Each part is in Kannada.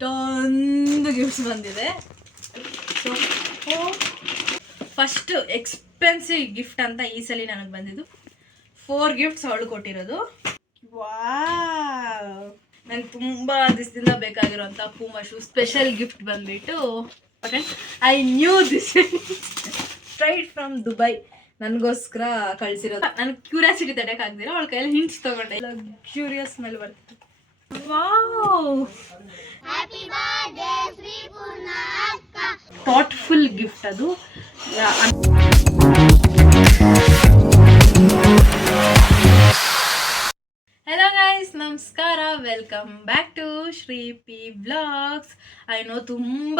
ಎಷ್ಟೊಂದು ಗಿಫ್ಟ್ಸ್ ಬಂದಿದೆ. ಸೊ ಫಸ್ಟ್ ಎಕ್ಸ್ಪೆನ್ಸಿವ್ ಗಿಫ್ಟ್ ಅಂತ ಈ ಸಲ ನನಗೆ ಬಂದಿದ್ದು 4 ಗಿಫ್ಟ್ಸ್ ಅವಳು ಕೊಟ್ಟಿರೋದು. ವಾವ್, ನನಗೆ ತುಂಬ ದಿವಸದಿಂದ ಬೇಕಾಗಿರೋಂಥ ಪೂಮಾ ಶೂ ಸ್ಪೆಷಲ್ ಗಿಫ್ಟ್ ಬಂದ್ಬಿಟ್ಟು I knew this straight from Dubai ನನಗೋಸ್ಕರ ಕಳಿಸಿರೋದು. ನನಗೆ ಕ್ಯೂರಿಯಾಸಿಟಿ ತಡೆಯೋಕ್ಕಾಗ್ದಿರೋ ಅವಳ ಕೈಯಲ್ಲಿ ಹಿಂಟ್ಸ್ ತೊಗೊಂಡೆ. ಲಕ್ಸುರಿಯಸ್ ಸ್ಮೆಲ್ ಬರ್ತದೆ. ವಾವ್, ಥಾಟ್ಫುಲ್ ಗಿಫ್ಟ್ ಅದು. ಹೆಲೋ ಗೈಸ್, ನಮಸ್ಕಾರ, welcome back to Shri P vlogs. I know ತುಂಬ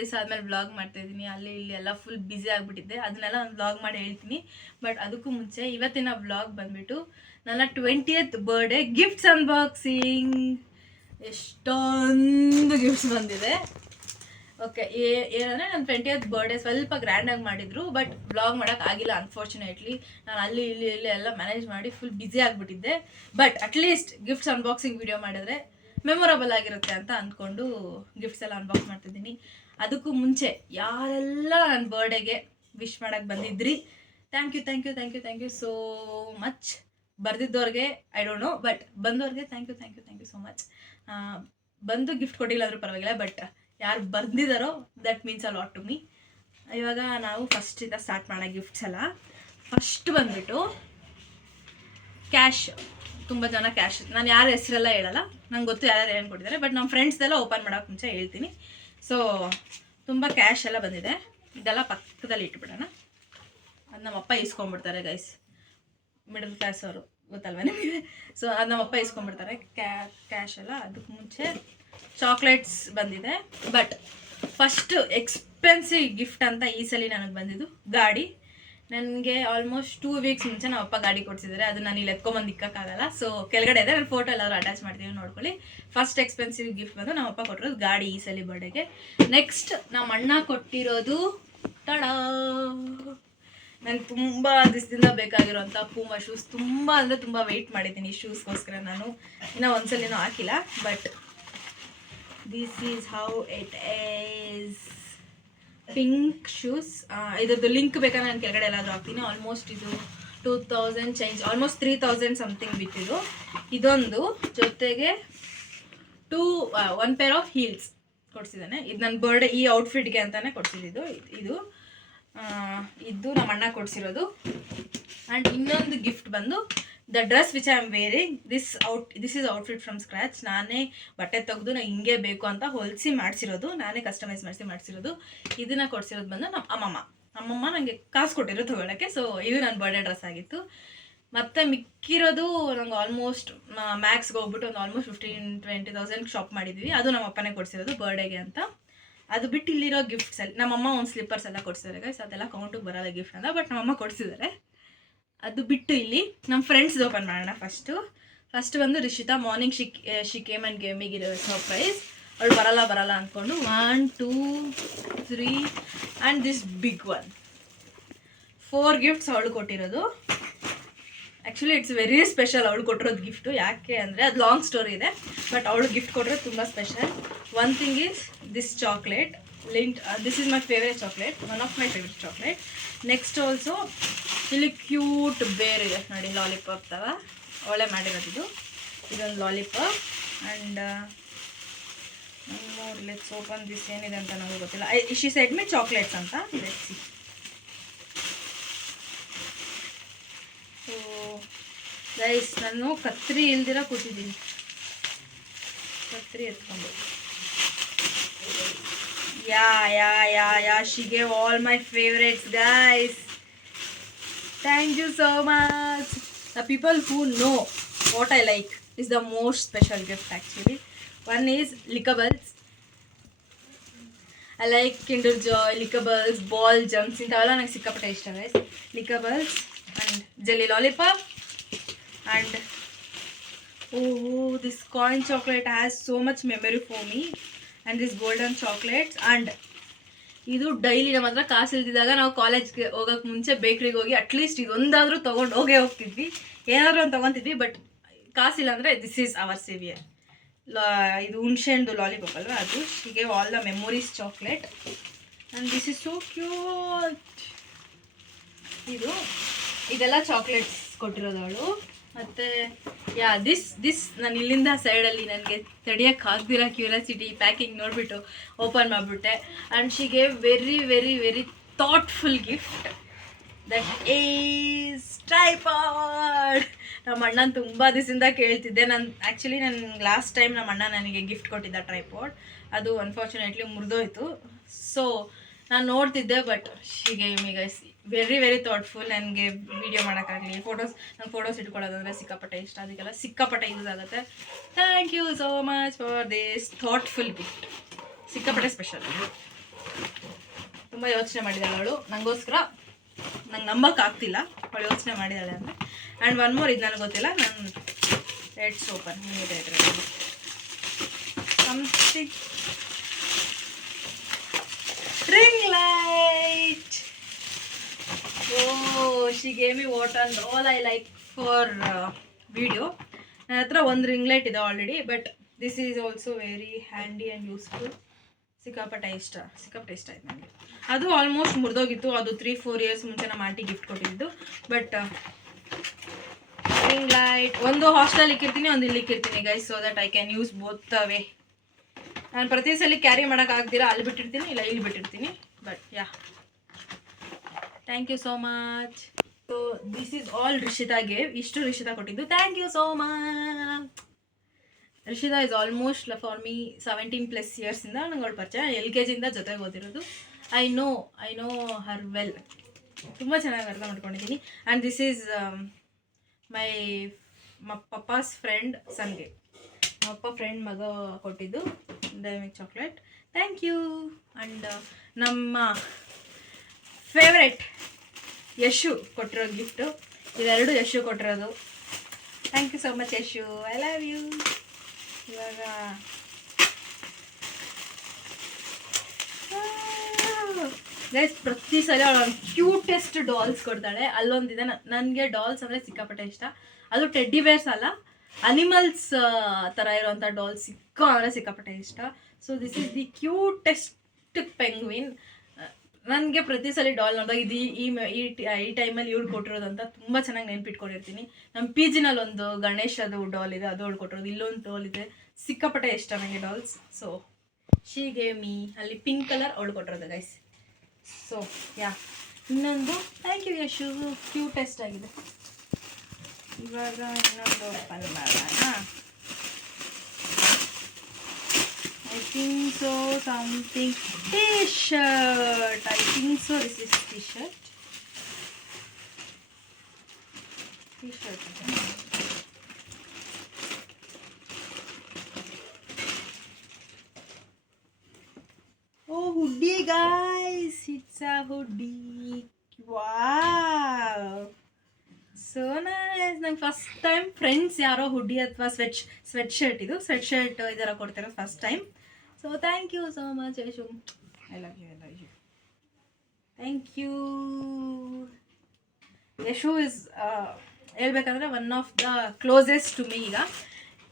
ದಿವಸ ಆದಮೇಲೆ ವ್ಲಾಗ್ ಮಾಡ್ತಾಯಿದ್ದೀನಿ. ಅಲ್ಲಿ ಇಲ್ಲಿ ಎಲ್ಲ ಫುಲ್ ಬ್ಯುಸಿ ಆಗಿಬಿಟ್ಟಿದ್ದೆ. ಅದನ್ನೆಲ್ಲ ಒಂದು ವ್ಲಾಗ್ ಮಾಡಿ ಹೇಳ್ತೀನಿ. ಬಟ್ ಅದಕ್ಕೂ ಮುಂಚೆ ಇವತ್ತಿನ ವ್ಲಾಗ್ ಬಂದುಬಿಟ್ಟು ನನ್ನ 20th ಬರ್ಡೇ ಗಿಫ್ಟ್ಸ್ ಅನ್ಬಾಕ್ಸಿಂಗ್. ಎಷ್ಟೊಂದು ಗಿಫ್ಟ್ಸ್ ಬಂದಿದೆ. ಓಕೆ, ಏನಂದರೆ ನನ್ನ 20th ಬರ್ಡೇ ಸ್ವಲ್ಪ ಗ್ರ್ಯಾಂಡಾಗಿ ಮಾಡಿದರು. ಬಟ್ ವ್ಲಾಗ್ ಮಾಡೋಕ್ಕಾಗಿಲ್ಲ ಅನ್ಫಾರ್ಚುನೇಟ್ಲಿ. ನಾನು ಅಲ್ಲಿ ಇಲ್ಲಿ ಎಲ್ಲ ಮ್ಯಾನೇಜ್ ಮಾಡಿ ಫುಲ್ ಬ್ಯುಸಿ ಆಗಿಬಿಟ್ಟಿದ್ದೆ. But at least gifts unboxing video ಮಾಡಿದ್ರೆ ಮೆಮೊರಬಲ್ ಆಗಿರುತ್ತೆ ಅಂತ ಅಂದ್ಕೊಂಡು ಗಿಫ್ಟ್ಸ್ ಎಲ್ಲ ಅನ್ಬಾಕ್ಸ್ ಮಾಡ್ತಿದ್ದೀನಿ. ಅದಕ್ಕೂ ಮುಂಚೆ ಯಾರೆಲ್ಲ ನನ್ನ ಬರ್ಡೇಗೆ ವಿಶ್ ಮಾಡೋಕ್ಕೆ ಬಂದಿದ್ರಿ, ಥ್ಯಾಂಕ್ ಯು ಸೋ ಮಚ್. ಬರ್ದಿದ್ದವ್ರಿಗೆ ಐ ಡೋಂಟ್ ನೋ, ಬಟ್ ಬಂದವ್ರಿಗೆ ಥ್ಯಾಂಕ್ ಯು ಸೋ ಮಚ್. ಬಂದು ಗಿಫ್ಟ್ ಕೊಟ್ಟಿಲ್ಲ ಅಂದರೂ ಪರವಾಗಿಲ್ಲ, ಬಟ್ ಯಾರು ಬರ್ದಿದ್ದಾರೋ that means a lot to me. ಇವಾಗ ನಾವು ಫಸ್ಟಿಂದ ಸ್ಟಾರ್ಟ್ ಮಾಡೋಣ ಗಿಫ್ಟ್ಸ್ ಎಲ್ಲ. ಫಸ್ಟ್ ಬಂದುಬಿಟ್ಟು ಕ್ಯಾಶ್. ತುಂಬ ಜನ ಕ್ಯಾಶ್, ನಾನು ಯಾರ ಹೆಸರೆಲ್ಲ ಹೇಳಲ್ಲ, ನಂಗೆ ಗೊತ್ತು ಯಾರು ಏನು ಕೊಟ್ಟಿದ್ದಾರೆ. ಬಟ್ ನಮ್ಮ ಫ್ರೆಂಡ್ಸ್ದೆಲ್ಲ ಓಪನ್ ಮಾಡೋಕೆ ಮುಂಚೆ ಹೇಳ್ತೀನಿ. ಸೊ ತುಂಬ ಕ್ಯಾಶ್ ಎಲ್ಲ ಬಂದಿದೆ. ಇದೆಲ್ಲ ಪಕ್ಕದಲ್ಲಿ ಇಟ್ಬಿಡೋಣ. ಅದು ನಮ್ಮಪ್ಪ ಇಸ್ಕೊಂಡ್ಬಿಡ್ತಾರೆ ಗೈಸ್, ಮಿಡಲ್ ಕ್ಲಾಸ್ ಅವರು, ಗೊತ್ತಲ್ವ ನಿಮಗೆ. ಸೊ ಅದು ನಮ್ಮಪ್ಪ ಇಸ್ಕೊಂಡ್ಬಿಡ್ತಾರೆ ಕ್ಯಾಶ್ ಎಲ್ಲ. ಅದಕ್ಕೆ ಮುಂಚೆ ಚಾಕ್ಲೇಟ್ಸ್ ಬಂದಿದೆ. ಬಟ್ ಫಸ್ಟ್ ಎಕ್ಸ್ಪೆನ್ಸಿವ್ ಗಿಫ್ಟ್ ಅಂತ ಈ ಸಲ ನನಗೆ ಬಂದಿದ್ದು ಗಾಡಿ. ನನಗೆ ಆಲ್ಮೋಸ್ಟ್ 2 ವೀಕ್ಸ್ ಮುಂಚೆ ನಮ್ಮ ಅಪ್ಪ ಗಾಡಿ ಕೊಡ್ಸಿದ್ದಾರೆ. ಅದು ನಾನು ಇಲ್ಲಿ ಎತ್ಕೊಂಬಂದು ಇಕ್ಕೋಕ್ಕಾಗಲ್ಲ. ಸೊ ಕೆಳಗಡೆ ಇದೆ, ನಾನು ಫೋಟೋ ಎಲ್ಲರೂ ಅಟ್ಯಾಚ್ ಮಾಡ್ತೀವಿ, ನೋಡ್ಕೊಳ್ಳಿ. ಫಸ್ಟ್ ಎಕ್ಸ್ಪೆನ್ಸಿವ್ ಗಿಫ್ಟ್ ಬಂದು ನಮ್ಮ ಅಪ್ಪ ಕೊಟ್ಟಿರೋದು ಗಾಡಿ ಈ ಸಲ ಬರ್ಡೇಗೆ. ನೆಕ್ಸ್ಟ್ ನಮ್ಮ ಅಣ್ಣ ಕೊಟ್ಟಿರೋದು ಟಡಾ, ನನಗೆ ತುಂಬ ದಿವಸದಿಂದ ಬೇಕಾಗಿರೋಂಥ ಪೂಮಾ ಶೂಸ್. ತುಂಬ ಅಂದರೆ ತುಂಬ ವೆಯ್ಟ್ ಮಾಡಿದ್ದೀನಿ ಈ ಶೂಸ್ಗೋಸ್ಕರ. ನಾನು ಇನ್ನೂ ಒಂದ್ಸಲಿನೂ ಹಾಕಿಲ್ಲ. But this is how it is. Pink shoes. ಇದ್ರದ್ದು ಲಿಂಕ್ ಬೇಕಾದ್ರೆ ನಾನು ಕೆಳಗಡೆ ಎಲ್ಲಾದರೂ ಹಾಕ್ತೀನಿ. ಆಲ್ಮೋಸ್ಟ್ ಇದು 2000 ಚೇಂಜ್, ಆಲ್ಮೋಸ್ಟ್ 3000 ಸಮಥಿಂಗ್ ಬಿಟ್ಟಿದ್ದು. ಇದೊಂದು ಜೊತೆಗೆ 1 ಪೇರ್ ಆಫ್ ಹೀಲ್ಸ್ ಕೊಡಿಸಿದ್ದಾನೆ. ಇದು ನನ್ನ ಬರ್ಡೇ ಈ ಔಟ್ಫಿಟ್ಗೆ ಅಂತಲೇ ಕೊಡಿಸಿದ್ದು. ಇದು ನಮ್ಮ ಅಣ್ಣ ಕೊಡಿಸಿರೋದು. ಆ್ಯಂಡ್ ಇನ್ನೊಂದು ಗಿಫ್ಟ್ ಬಂದು the dress which I am wearing. This is outfit from scratch. ನಾನೇ ಬಟ್ಟೆ ತೆಗೆದು ನಾನು ಹಿಂಗೆ ಬೇಕು ಅಂತ ಹೊಲಿಸಿ ಮಾಡಿಸಿರೋದು, ನಾನೇ ಕಸ್ಟಮೈಸ್ ಮಾಡಿಸಿರೋದು. ಇದನ್ನು ಕೊಡಿಸಿರೋದು ಬಂದು ನಮ್ಮ ಅಮ್ಮಮ್ಮ ನನಗೆ ಕಾಸು ಕೊಟ್ಟಿರೋ ತೊಗೊಳಕ್ಕೆ. ಸೊ ಇದು ನನ್ನ ಬರ್ಡೇ ಡ್ರೆಸ್ ಆಗಿತ್ತು. ಮತ್ತು ಮಿಕ್ಕಿರೋದು ನಂಗೆ ಆಲ್ಮೋಸ್ಟ್ ಮ್ಯಾಕ್ಸ್ಗೆ ಹೋಗ್ಬಿಟ್ಟು ಒಂದು ಆಲ್ಮೋಸ್ಟ್ 15-20,000 ಶಾಪ್ ಮಾಡಿದ್ವಿ. ಅದು ನಮ್ಮ ಅಪ್ಪನೇ ಕೊಡಿಸಿರೋದು ಬರ್ಡೇಗೆ ಅಂತ. ಅದು ಬಿಟ್ಟು ಇಲ್ಲಿರೋ ಗಿಫ್ಟ್ಸಲ್ಲಿ ನಮ್ಮಮ್ಮ ಒಂದು ಸ್ಲಿಪ್ಪರ್ಸ್ ಎಲ್ಲ ಕೊಡಿಸಿದ್ದಾರೆ ಗೈಸ್. ಅದೆಲ್ಲ ಕೌಂಟಿಗೆ ಬರೋಲ್ಲ ಗಿಫ್ಟ್ ಅಂತ, ಬಟ್ ನಮ್ಮಮ್ಮ ಕೊಡಿಸಿದ್ದಾರೆ. ಅದು ಬಿಟ್ಟು ಇಲ್ಲಿ ನಮ್ಮ ಫ್ರೆಂಡ್ಸ್ದು ಓಪನ್ ಮಾಡೋಣ. ಫಸ್ಟ್ ಬಂದು Rishita. Morning she came and gave me surprise. ಅವಳು ಬರಲ್ಲ ಅಂದ್ಕೊಂಡು 1 2 3 and this big one. 4 gifts ಅವಳು ಕೊಟ್ಟಿರೋದು. ಆ್ಯಕ್ಚುಲಿ ಇಟ್ಸ್ ವೆರಿ ಸ್ಪೆಷಲ್ ಅವಳು ಕೊಟ್ಟಿರೋದು ಗಿಫ್ಟು. ಯಾಕೆ ಅಂದರೆ ಅದು ಲಾಂಗ್ ಸ್ಟೋರಿ ಇದೆ, ಬಟ್ ಅವಳು ಗಿಫ್ಟ್ ಕೊಟ್ಟಿರೋದು ತುಂಬ special. One thing is this chocolate ಲಿಂಟ್. This is my favourite chocolate, one of my favourite chocolate. Next also ಇಲ್ಲಿ ಕ್ಯೂಟ್ ಬೇರ್ ಇದೆ ನೋಡಿ, ಲಾಲಿಪಾಪ್ ಥರ ಒಳ್ಳೆ ಮಾಡಿರೋದು. ಇದೊಂದು lollipop. And let's open this. ಏನಿದೆ ಅಂತ ನನಗೆ ಗೊತ್ತಿಲ್ಲ. ಶಿ ಸೆಡ್ ಮಿ ಚಾಕ್ಲೇಟ್ಸ್ ಅಂತ. Let's see. ಸೊ ಗೈಸ್, ನಾನು ಕತ್ರಿ ಇಲ್ದಿರ ಕೂತಿದ್ದೀನಿ. ಕತ್ರಿ ಎತ್ಕೊಂಡು ಯಾ she gave all my favorites guys. Thank you so much. The people who know what I like is the most special gift actually. One is lickables. I like Kinder Joy, lickables, ball jumps. ಇಂಥವೆಲ್ಲ ನನಗೆ ಸಿಕ್ಕಾಪಟ್ಟೆ ಇಷ್ಟ guys. lickables and jelly lollipop. And this coin chocolate has so much memory for me. And this golden chocolates. And ಇದು ಡೈಲಿ ನಮ್ಮ ಹತ್ರ ಕಾಸು ಇಲ್ದಿದ್ದಾಗ ನಾವು ಕಾಲೇಜ್ಗೆ ಹೋಗೋಕ್ಕೆ ಮುಂಚೆ ಬೇಕ್ರಿಗೆ ಹೋಗಿ ಅಟ್ಲೀಸ್ಟ್ ಇದೊಂದಾದರೂ ತೊಗೊಂಡು ಹೋಗ್ತಿದ್ವಿ, ಏನಾದರೂ ಒಂದು ತೊಗೊತಿದ್ವಿ. ಬಟ್ ಕಾಸಿಲ್ಲ ಅಂದರೆ ದಿಸ್ ಈಸ್ ಅವರ್ ಸೇವಿಯರ್. ಇದು ಹುಣಸೆಹಣ್ಣು ಲಾಲಿಪಾಪ್ ಅಲ್ವಾ ಅದು. She gave all the memories chocolate and this is so cute. ಇದೆಲ್ಲ ಚಾಕ್ಲೇಟ್ಸ್ ಕೊಟ್ಟಿರೋದು ಅವಳು. ಮತ್ತು ದಿಸ್ ನಾನು ಇಲ್ಲಿಂದ ಸೈಡಲ್ಲಿ ನನಗೆ ತಡೆಯೋಕ್ಕಾಗ್ದಿರೋ ಕ್ಯೂರಿಯಾಸಿಟಿ ಪ್ಯಾಕಿಂಗ್ ನೋಡಿಬಿಟ್ಟು ಓಪನ್ ಮಾಡಿಬಿಟ್ಟೆ. And she gave very very very thoughtful gift that is tripod. ನಮ್ಮ ಅಣ್ಣನ ತುಂಬ ದಿವಸದಿಂದ ಕೇಳ್ತಿದ್ದೆ. ಆ್ಯಕ್ಚುಲಿ ಲಾಸ್ಟ್ ಟೈಮ್ ನಮ್ಮ ಅಣ್ಣ ನನಗೆ ಗಿಫ್ಟ್ ಕೊಟ್ಟಿದ್ದ ಟ್ರೈಪಾಡ್, ಅದು ಅನ್ಫಾರ್ಚುನೇಟ್ಲಿ ಮುರಿದೋಯ್ತು. ಸೊ ನಾನು ನೋಡ್ತಿದ್ದೆ, but she gave me guys very very thoughtful. ನನಗೆ ವಿಡಿಯೋ ಮಾಡೋಕ್ಕಾಗಲಿ ನಂಗೆ ಫೋಟೋಸ್ ಇಟ್ಕೊಳ್ಳೋದಂದರೆ ಸಿಕ್ಕಾಪಟ್ಟೆ ಇಷ್ಟ, ಅದಕ್ಕೆಲ್ಲ ಸಿಕ್ಕಾಪಟ್ಟೆ ಯೂಸ್ ಆಗುತ್ತೆ. Thank you so much for this thoughtful gift. ಸಿಕ್ಕಾಪಟ್ಟೆ ಸ್ಪೆಷಲ್. ತುಂಬ ಯೋಚನೆ ಮಾಡಿದ್ದಾಳೆ ಅವಳು ನನಗೋಸ್ಕರ. ನಂಗೆ ನಂಬಕ್ಕಾಗ್ತಿಲ್ಲ ಅವಳು ಯೋಚನೆ ಮಾಡಿದ್ದಾಳೆ ಅಂದರೆ. ಆ್ಯಂಡ್ ಒನ್ ಮೋರ್, ಇದು ನನಗೆ ಗೊತ್ತಿಲ್ಲ. ನಾನು ಲೆಟ್ಸ್ ಓಪನ್. ಏನಿದೆ ಇದರಲ್ಲಿ? Something ring light. Oh, she gave me what and all I like for video. ನನ್ನ ಹತ್ರ ಒಂದು ರಿಂಗ್ ಲೈಟ್ ಇದೆ already, but this is also very handy and useful. ಸಿಕ್ಕಾಪಟ್ಟೆ ಇಷ್ಟ ಆಯ್ತು ನನಗೆ. ಅದು ಆಲ್ಮೋಸ್ಟ್ ಮುರಿದೋಗಿತ್ತು. ಅದು 3-4 ಇಯರ್ಸ್ ಮುಂಚೆ ನಮ್ಮ ಆಂಟಿ ಗಿಫ್ಟ್ ಕೊಟ್ಟಿದ್ದು. ಬಟ್ ರಿಂಗ್ ಲೈಟ್ ಒಂದು ಹಾಸ್ಟೆಲ್ ಇಕ್ಕಿರ್ತೀನಿ, ಒಂದು ಇಲ್ಲಿ ಇಕ್ಕಿರ್ತೀನಿ guys, so that I can use both the way. ನಾನು ಪ್ರತಿ ಸಲ ಕ್ಯಾರಿ ಮಾಡೋಕ್ಕಾಗ್ದಿರ ಅಲ್ಲಿ ಬಿಟ್ಟಿರ್ತೀನಿ, ಇಲ್ಲ ಇಲ್ಲಿ ಬಿಟ್ಟಿರ್ತೀನಿ. But thank you so much. So this is all Rishita gave. ಇಷ್ಟು ರಿಷಿತಾ ಕೊಟ್ಟಿದ್ದು. Thank you so much. Rishita is almost for me 17+ ಇಯರ್ಸಿಂದ ನಂಗೆ ಅವಳು ಪರಿಚಯ. LKG ಇಂದ ಜೊತೆಗೆ ಓದಿರೋದು. I know Har well. ತುಂಬ ಚೆನ್ನಾಗಿ ಅರ್ಥ ಮಾಡ್ಕೊಂಡಿದ್ದೀನಿ. And this is my papa's friend ಸನ್ಗೆ. ನಮ್ಮಪ್ಪ ಫ್ರೆಂಡ್ ಮಗ ಕೊಟ್ಟಿದ್ದು Dairy Milk chocolate. Thank you. And ನಮ್ಮ ಫೇವ್ರೆಟ್ ಯಶು ಕೊಟ್ಟಿರೋ ಗಿಫ್ಟು. ಇವೆರಡು ಯಶು ಕೊಟ್ಟಿರೋದು. Thank you so much Yashu, I love you. ಇವಾಗ ಗೈಸ್ ಪ್ರತಿ ಸಲ ಅವಳು ಕ್ಯೂಟೆಸ್ಟ್ ಡಾಲ್ಸ್ ಕೊಡ್ತಾಳೆ. ಅಲ್ಲೊಂದಿದೆ, ನನಗೆ ಡಾಲ್ಸ್ ಅಂದರೆ ಸಿಕ್ಕಾಪಟ್ಟೆ ಇಷ್ಟ. ಅದು ಟೆಡ್ಡಿ ಬೇರ್ಸ್ ಅಲ್ಲ, ಅನಿಮಲ್ಸ್ ಥರ ಇರೋವಂಥ ಡಾಲ್ಸ್ ಸಿಕ್ಕಾಪಟ್ಟೆ ಇಷ್ಟ. So this is the cutest penguin. ನನಗೆ ಪ್ರತಿ ಸಲ ಡಾಲ್ ನೋಡಿದಾಗ ಇದು ಈ ಟೈಮಲ್ಲಿ ಇವ್ರು ಕೊಟ್ಟಿರೋದು ಅಂತ ತುಂಬ ಚೆನ್ನಾಗಿ ನೆನ್ಪಿಟ್ಕೊಂಡಿರ್ತೀನಿ. ನಮ್ಮ PG ನಲ್ಲಿ ಒಂದು ಗಣೇಶದು ಡಾಲ್ ಇದೆ, ಅದು ಅವಳು ಕೊಟ್ಟಿರೋದು. ಇಲ್ಲೊಂದು ಡಾಲ್ ಇದೆ, ಸಿಕ್ಕಾಪಟ್ಟೆ ಇಷ್ಟ ನನಗೆ dolls. So she gave me. ಅಲ್ಲಿ ಪಿಂಕ್ ಕಲರ್ ಅವಳು ಕೊಟ್ಟಿರೋದು ಗೈಸ್. ಸೊ ಇನ್ನೊಂದು ಥ್ಯಾಂಕ್ ಯು ಯಶು, ಕ್ಯೂಟೆಸ್ಟ್ ಆಗಿದೆ. ಇವಾಗ ಇನ್ನೊಂದು ಓಪನ್ ಮಾಡೋಣ. I think so, something t-shirt. I think so, this is t-shirt. Oh, hoodie guys, it's a hoodie. Wow, so nice. ನಂಗೆ ಫಸ್ಟ್ ಟೈಮ್ ಫ್ರೆಂಡ್ಸ್ ಯಾರೋ ಹುಡ್ಡಿ ಅಥವಾ ಸ್ವೆಟ್ ಶರ್ಟ್ ಈ ಥರ ಕೊಡ್ತಾರೆ first time. So thank you so much Yashu, I love you. Thank you. Yashu is ಹೇಳ್ಬೇಕಂದ್ರೆ one of the closest to me. ಈಗ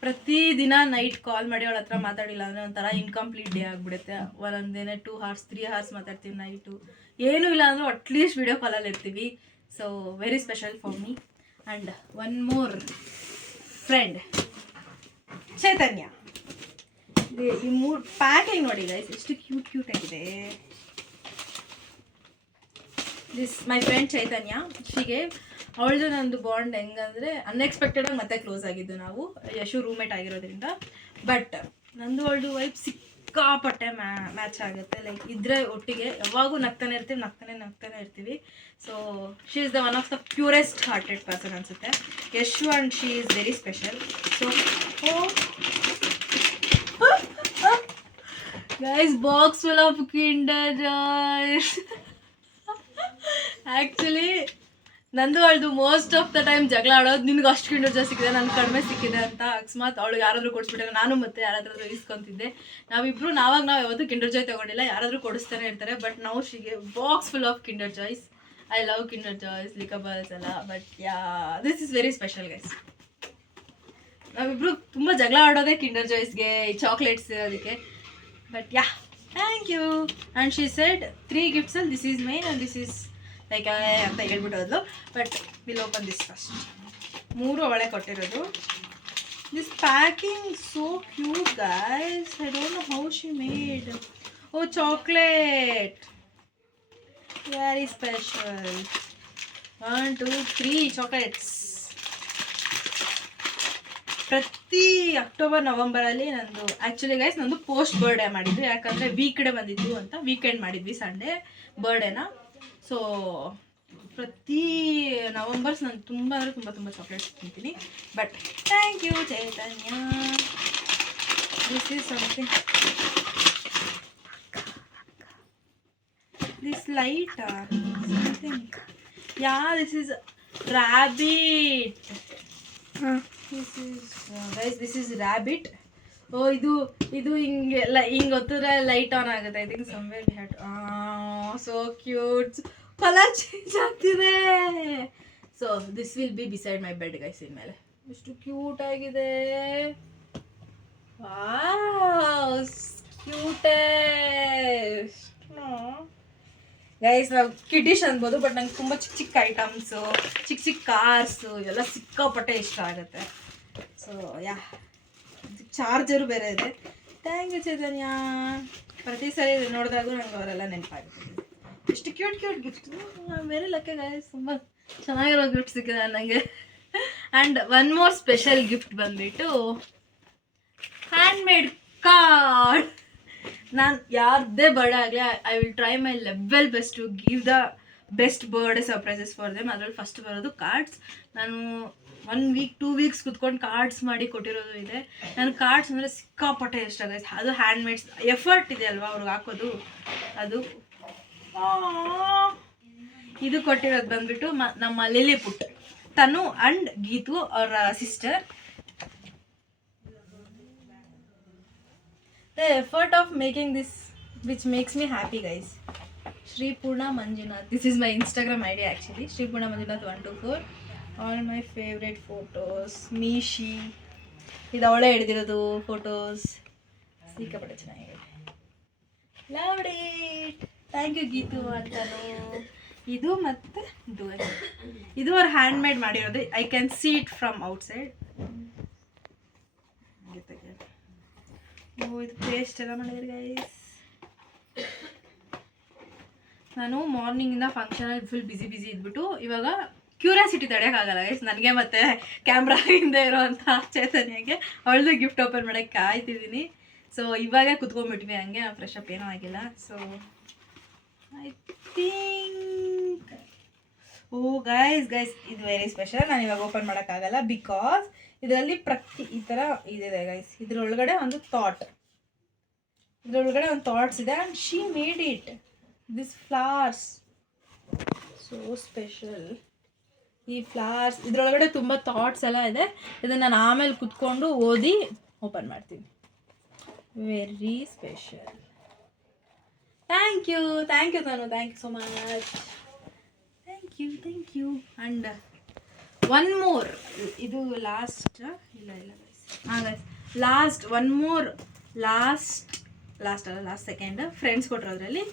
ಪ್ರತಿದಿನ ನೈಟ್ ಕಾಲ್ ಮಾಡಿ ಅವಳ ಹತ್ರ ಮಾತಾಡಿಲ್ಲ ಅಂದರೆ ಒಂಥರ ಇನ್ಕಂಪ್ಲೀಟ್ ಡೇ ಆಗಿಬಿಡುತ್ತೆ. ಒಂದೇನೆ 2 hours 3 hours ಮಾತಾಡ್ತೀವಿ ನೈಟು. ಏನೂ ಇಲ್ಲ ಅಂದರೂ ಅಟ್ಲೀಸ್ಟ್ ವಿಡಿಯೋ ಕಾಲಲ್ಲಿ ಇರ್ತೀವಿ. So very special for me. And one more friend Chaitanya. ಈ 3 ಪ್ಯಾಕಿಂಗ್ ನೋಡಿ ಗೈಸ್, ಎಷ್ಟು ಕ್ಯೂಟ್ ಆಗಿದೆ. ದಿಸ್ ಮೈ ಫ್ರೆಂಡ್ ಚೈತನ್ಯ. ಶಿಗೆ ಅವಳದು ನಂದು ಬಾಂಡ್ ಹೆಂಗಂದರೆ ಅನ್ಎಕ್ಸ್ಪೆಕ್ಟೆಡಾಗಿ ಮತ್ತೆ ಕ್ಲೋಸ್ ಆಗಿದ್ದು ನಾವು, ಯಶು ರೂಮ್ಮೇಟ್ ಆಗಿರೋದ್ರಿಂದ. ಬಟ್ ನಂದು ಅವಳದು ವೈಫ್ ಸಿಕ್ಕಾಪಟ್ಟೆ ಮ್ಯಾಚ್ ಆಗುತ್ತೆ. ಲೈಕ್ ಇದ್ರೆ ಒಟ್ಟಿಗೆ ಯಾವಾಗೂ ನಗ್ತಾನೆ ಇರ್ತೀವಿ. So she is the one of the purest hearted person ಅನಿಸುತ್ತೆ Yashu. And she is very special. So guys, box full of Kinder Joys. Actually ನಂದು ಅವಳದು ಮೋಸ್ಟ್ ಆಫ್ ದ ಟೈಮ್ ಜಗಳ ಆಡೋದು, ನಿನ್ಗೆ ಅಷ್ಟು ಕಿಂಡರ್ ಜಾಯ್ ಸಿಕ್ಕಿದೆ, ನನಗೆ ಕಡಿಮೆ ಸಿಕ್ಕಿದೆ ಅಂತ. ಅಕಸ್ಮಾತ್ ಅವಳು ಯಾರಾದರೂ ಕೊಡಿಸ್ಬಿಟ್ಟಾಗ ನಾನು ಮತ್ತೆ ಯಾರಾದ್ರೂ ಇಸ್ಕೊತಿದ್ದೆ. ನಾವಿಬ್ರು ನಾವು ಯಾವತ್ತೂ ಕಿಂಡರ್ ಜಾಯ್ ತೊಗೊಂಡಿಲ್ಲ, ಯಾರಾದರೂ ಕೊಡಿಸ್ತಾನೆ ಇರ್ತಾರೆ. ಬಟ್ ನಾವು ಶಿಗೆ box full of Kinder Joys. I love Kinder Joys, Lickables ಎಲ್ಲ. But this is very special guys. ನಾವಿಬ್ರು ತುಂಬ ಜಗಳ ಆಡೋದೇ ಕಿಂಡರ್ ಜಾಯ್ಸ್ಗೆ ಚಾಕ್ಲೇಟ್ಸ್ ಅದಕ್ಕೆ. But ya thank you. And she said 3 ಗಿಫ್ಟ್ಸಲ್ಲಿ this is mine and this is like ಅಂತ ಹೇಳ್ಬಿಟ್ಟೋದ್ಲು. But will open this first. 3 ಅವಳೆ ಕೊಟ್ಟಿರೋದು. This packing so cute guys. I don't know how she made. Oh chocolate, very special. 1 2 3 chocolates. ಪ್ರತಿ ಅಕ್ಟೋಬರ್ ನವಂಬರಲ್ಲಿ ನಂದು ಆ್ಯಕ್ಚುಲಿ ಗೈಸ್ ನಂದು ಪೋಸ್ಟ್ ಬರ್ಡೇ ಮಾಡಿದ್ವಿ, ಯಾಕಂದರೆ ವೀಕ್ಡೇ ಬಂದಿದ್ದು ಅಂತ. ವೀಕೆಂಡ್ ಮಾಡಿದ್ವಿ, ಸಂಡೇ ಬರ್ಡೇನ. ಸೊ ಪ್ರತಿ ನವಂಬರ್ಸ್ ನಾನು ತುಂಬ ಅಂದರೆ ತುಂಬ ತುಂಬ ಚಾಕ್ಲೇಟ್ಸ್ ತಿಂತೀನಿ. But thank you Chaitanya. This is something, this light something. Yeah this is rabbit. This is rabbit. ಓ ಇದು ಹಿಂಗೆಲ್ಲ ಹಿಂಗೆ ಒತ್ತಿದ್ರೆ ಲೈಟ್ ಆನ್ ಆಗುತ್ತೆ. I think somewhere we had. So cute. Colour change ಆಗ್ತಿದೆ. So this will be beside my bed guys. ಇನ್ಮೇಲೆ ಎಷ್ಟು ಕ್ಯೂಟ್ ಆಗಿದೆ. Wow cutest guys. ನಾವು ಕಿಡಿಶ್ ಅನ್ಬೋದು, ಬಟ್ ನಂಗೆ ತುಂಬ ಚಿಕ್ಕ ಚಿಕ್ಕ ಐಟಮ್ಸು, ಚಿಕ್ಕ ಚಿಕ್ಕ ಕಾರ್ಸು ಇವೆಲ್ಲ ಸಿಕ್ಕಾಪಟ್ಟೆ ಇಷ್ಟ ಆಗುತ್ತೆ. ಸೊ ಯಾ, ಚಾರ್ಜರು ಬೇರೆ ಇದೆ. ಥ್ಯಾಂಕ್ ಯು ಚೈತನ್ಯ. ಪ್ರತಿ ಸರಿ ನೋಡಿದಾಗೂ ನಂಗೆ ಅವರೆಲ್ಲ ನೆನಪಾಗುತ್ತೆ. ಎಷ್ಟು ಕ್ಯೂಟ್ ಕ್ಯೂಟ್ ಗಿಫ್ಟ್. ಬೇರೆ ಲಕ್ಕೆ ಗೈಸ್, ತುಂಬ ಚೆನ್ನಾಗಿರೋ ಗಿಫ್ಟ್ ಸಿಕ್ಕಿದೆ ನನಗೆ. And one more special gift ಬಂದುಬಿಟ್ಟು ಹ್ಯಾಂಡ್ಮೇಡ್ ಕಾರ್ಡ್. ನಾನು ಯಾರದ್ದೇ ಬರ್ಡೇ ಆಗಲಿ I will try my level best to give the best birthday surprises for them. ಅದರಲ್ಲಿ ಫಸ್ಟ್ ಬರೋದು ಕಾರ್ಡ್ಸ್. ನಾನು 1 ವೀಕ್ 2 ವೀಕ್ಸ್ ಕುತ್ಕೊಂಡು ಕಾರ್ಡ್ಸ್ ಮಾಡಿ ಕೊಟ್ಟಿರೋದು ಇದೆ. ನನ್ನ ಕಾರ್ಡ್ಸ್ ಅಂದರೆ ಸಿಕ್ಕಾಪಟ್ಟೆ ಇಷ್ಟ ಆಗುತ್ತೆ. ಅದು ಹ್ಯಾಂಡ್ಮೇಡ್ಸ್ ಎಫರ್ಟ್ ಇದೆ ಅಲ್ವಾ ಅವ್ರಿಗೆ ಹಾಕೋದು. ಅದು ಇದು ಕೊಟ್ಟಿರೋದು ಬಂದ್ಬಿಟ್ಟು ನಮ್ಮ ಲಿಲಿಪುಟ್ ತನು ಆ್ಯಂಡ್ ಗೀತು ಅವರ sister. The effort of making this which makes me happy guys. Shri Purna Manjunath, this is my Instagram ID actually. Shri Purna Manjunath 124. All my favorite photos. Mishi ಇದು ಅವಳೇ ಹಿಡಿದಿರೋದು ಫೋಟೋಸ್. ಸಿಕ್ಕಾಪಟ್ಟೆ ಚೆನ್ನಾಗಿದೆ. Loved it. Thank you Geetu ಅಂತನು. ಇದು ಮತ್ತು ಇದು ಅವ್ರು ಹ್ಯಾಂಡ್ ಮೇಡ್ ಮಾಡಿರೋದು. I can see it from outside. ಇದು ಪೇಸ್ಟ್ ಎಲ್ಲ ಮಾಡಿದ್ರೆ ಗೈಸ್. ನಾನು ಮಾರ್ನಿಂಗಿಂದ ಫಂಕ್ಷನಲ್ಲಿ ಫುಲ್ ಬಿಸಿ ಇದ್ಬಿಟ್ಟು ಇವಾಗ ಕ್ಯೂರಿಯಾಸಿಟಿ ತಡೆಯೋಕ್ಕಾಗಲ್ಲ ಗೈಸ್ ನನಗೆ, ಮತ್ತು ಕ್ಯಾಮ್ರಾ ಹಿಂದೆ ಇರೋವಂಥ ಚೈತನ್ಯಗೆ ಅವಳದು ಗಿಫ್ಟ್ ಓಪನ್ ಮಾಡೋಕ್ಕೆ ಕಾಯ್ತಿದ್ದೀನಿ. ಸೊ ಇವಾಗ ಕುತ್ಕೊಂಡ್ಬಿಟ್ವಿ ಹಂಗೆ. ನಾನು ಫ್ರೆಶ್ ಅಪ್ ಏನೂ ಆಗಿಲ್ಲ. ಸೊ ಐ ಥಿಂಕ್ ಗೈಸ್ ಇದು ವೆರಿ ಸ್ಪೆಷಲ್. ನಾನು ಇವಾಗ ಓಪನ್ ಮಾಡೋಕ್ಕಾಗಲ್ಲ ಬಿಕಾಸ್ ಇದರಲ್ಲಿ ಈ ಥರ ಇದೆ ಗೈಸ್. ಇದ್ರೊಳಗಡೆ ಒಂದು ಥಾಟ್ಸ್ ಇದೆ. And she made it this flowers so special. ಈ ಫ್ಲವರ್ಸ್ ಇದ್ರೊಳಗಡೆ ತುಂಬ ಥಾಟ್ಸ್ ಎಲ್ಲ ಇದೆ. ಇದನ್ನು ನಾನು ಆಮೇಲೆ ಕುತ್ಕೊಂಡು ಓದಿ ಓಪನ್ ಮಾಡ್ತೀನಿ. Very special. Thank you Tanu. Thank you so much. Thank you. And one more. ಇದು ಲಾಸ್ಟ್ ಇಲ್ಲ ಹಾಂ guys, last one more last second friends ಕೊಟ್ಟಿರೋದ್ರಲ್ಲಿ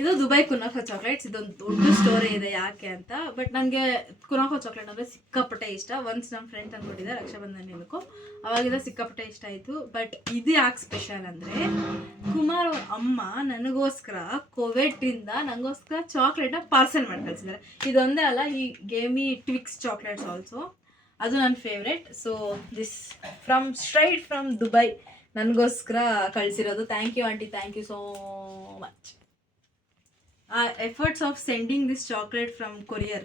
ಇದು ದುಬೈ ಕುನಾಫಾ ಚಾಕ್ಲೇಟ್ಸ್. ಇದೊಂದು ದೊಡ್ಡ ಸ್ಟೋರಿ ಇದೆ ಯಾಕೆ ಅಂತ. ಬಟ್ ನನಗೆ ಕುನಾಫಾ ಚಾಕ್ಲೇಟ್ ಅಂದರೆ ಸಿಕ್ಕಾಪಟ್ಟೆ ಇಷ್ಟ. ಒನ್ಸ್ ನಮ್ಮ ಫ್ರೆಂಡ್ ತಂದ್ಕೊಟ್ಟಿದ್ದೆ ರಕ್ಷಾಬಂಧನ ಇದಕ್ಕೂ, ಅವಾಗಿಂದ ಸಿಕ್ಕಾಪಟ್ಟೆ ಇಷ್ಟ ಆಯಿತು. ಬಟ್ ಇದು ಯಾಕೆ ಸ್ಪೆಷಲ್ ಅಂದರೆ ಕುಮಾರ್ ಅವ್ರ ಅಮ್ಮ ನನಗೋಸ್ಕರ ಕೋವೆಟ್ಟಿಂದ ನನಗೋಸ್ಕರ ಚಾಕ್ಲೇಟ್ನ ಪಾರ್ಸೆಲ್ ಮಾಡಿ ಕಳಿಸಿದ್ದಾರೆ. ಇದೊಂದೇ ಅಲ್ಲ, ಈ ಗೇಮಿ ಟ್ವಿಕ್ಸ್ ಚಾಕ್ಲೇಟ್ಸ್ ಆಲ್ಸೋ, ಅದು ನನ್ನ favourite. So this straight from Dubai ನನಗೋಸ್ಕರ ಕಳಿಸಿರೋದು. Thank you aunty, thank you so much. Efforts of sending this chocolate from courier